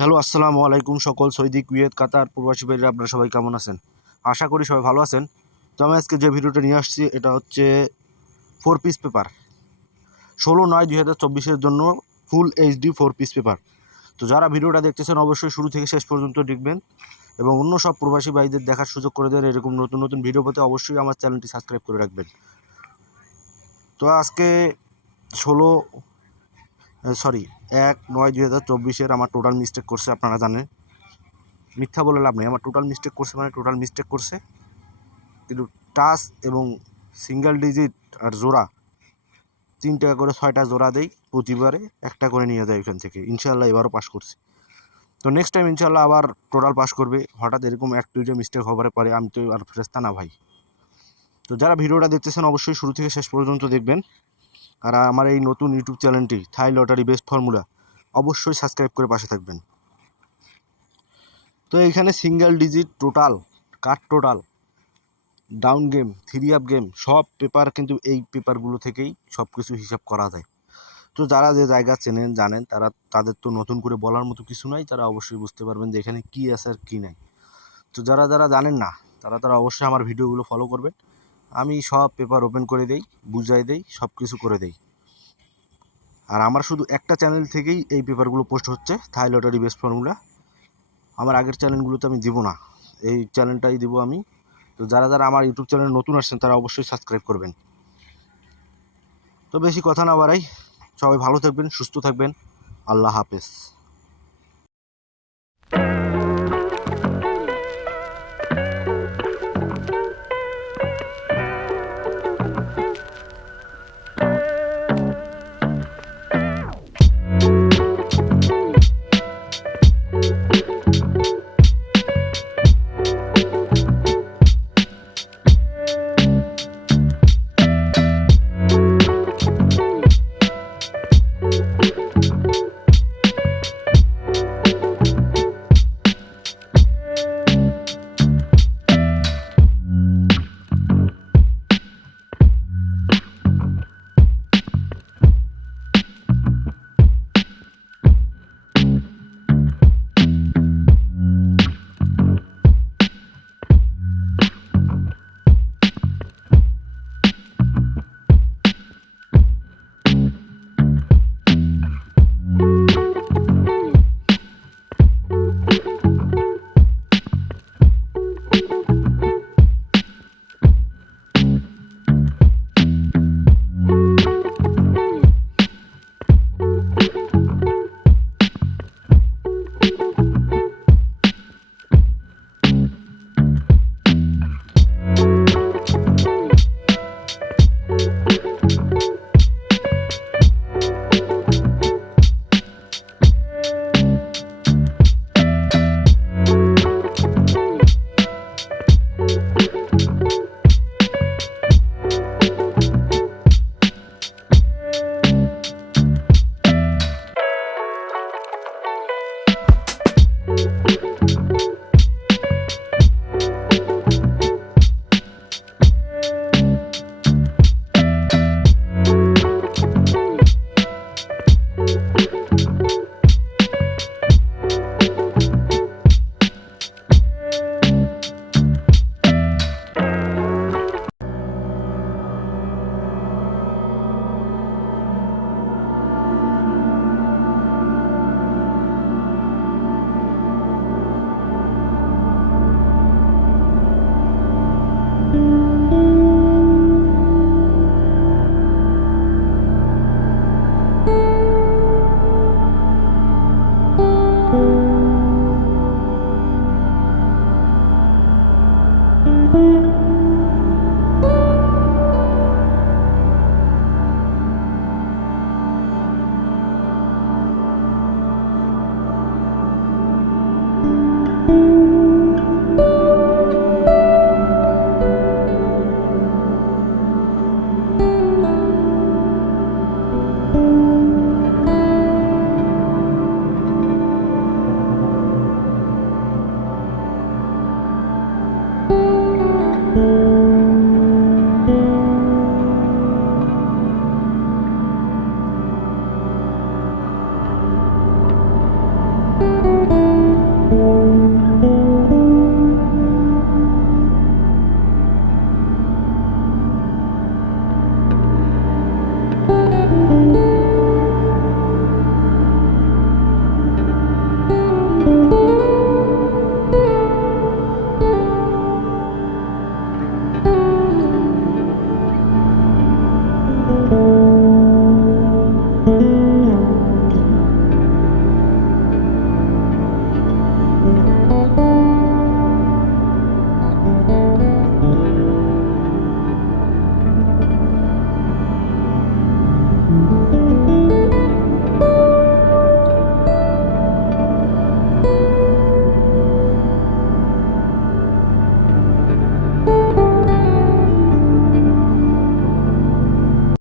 Hello, আসসালামু আলাইকুম। সকল সৌদি, কুয়েত, কাতার প্রবাসী ভাইরা আপনারা সবাই কেমন আছেন? আশা করি সবাই ভালো আছেন। তো আমি আজকে যে ভিডিওটা নিয়ে আসছি এটা হচ্ছে 4 পিস পেপার 16/9/2024 জন্য ফুল এইচডি 4 পিস পেপার। তো যারা ভিডিওটা দেখতেছেন অবশ্যই শুরু থেকে শেষ পর্যন্ত দেখবেন এবং অন্য সব প্রবাসী ভাইদের দেখার সুযোগ করে দেন। এরকম নতুন নতুন ভিডিও পেতে অবশ্যই আমার চ্যানেলটি সাবস্ক্রাইব করে রাখবেন। তো আজকে 16 সরি 1/9/2024 আমার টোটাল মিস্টেক করছে, আপনারা জানেন। মিথ্যা বলে লাভ নেই, আমার টোটাল মিস্টেক করছে মানে টোটাল মিস্টেক করছে। কিন্তু টাচ এবং সিঙ্গেল ডিজিট আর জোড়া 3 টাকা করে 6টা জোড়া দেই, প্রতিবারে একটা করে নিয়ে যায় এখান থেকে। ইনশাল্লাহ এবারও পাস করছি। তো নেক্সট টাইম ইনশাল্লাহ আবার টোটাল পাস করবে। হঠাৎ এরকম এক দুইটা মিস্টেক হবারে পারে, আমি তো আর ফেরেস্তা না ভাই। তো যারা ভিডিওটা দেখতেছেন অবশ্যই শুরু থেকে শেষ পর্যন্ত দেখবেন। আর আমার এই নতুন ইউটিউব চ্যানেলটি থাই লটারি বেস্ট ফর্মুলা অবশ্যই সাবস্ক্রাইব করে পাশে থাকবেন। তো এইখানে সিঙ্গেল ডিজিট টোটাল কাট total down game, three up game, সব পেপার কিন্তু এই পেপারগুলো থেকেই সব কিছু হিসাব করা যায়। তো যারা যে জায়গা চেনেন জানেন, তাদের তো নতুন করে বলার মতো কিছু নাই, তারা অবশ্যই বুঝতে পারবেন যে এখানে কী আছে আর কী নাই। তো যারা যারা জানেন না তারা অবশ্যই আমার ভিডিওগুলো ফলো করবেন। আমি সব পেপার ওপেন করে দেই, বুঝাই দেই, সব কিছু করে দেই। আর আমার শুধু একটা চ্যানেল থেকেই এই পেপারগুলো পোস্ট হচ্ছে, থাই লটারি বেস্ট ফর্মুলা। আমার আগের চ্যানেলগুলোতে আমি দিব না, এই চ্যানেলটাই দিব আমি। তো যারা যারা আমার ইউটিউব চ্যানেল নতুন আসছেন তারা অবশ্যই সাবস্ক্রাইব করবেন। তো বেশি কথা না বাড়াই, সবাই ভালো থাকবেন, সুস্থ থাকবেন। আল্লাহ হাফেজ।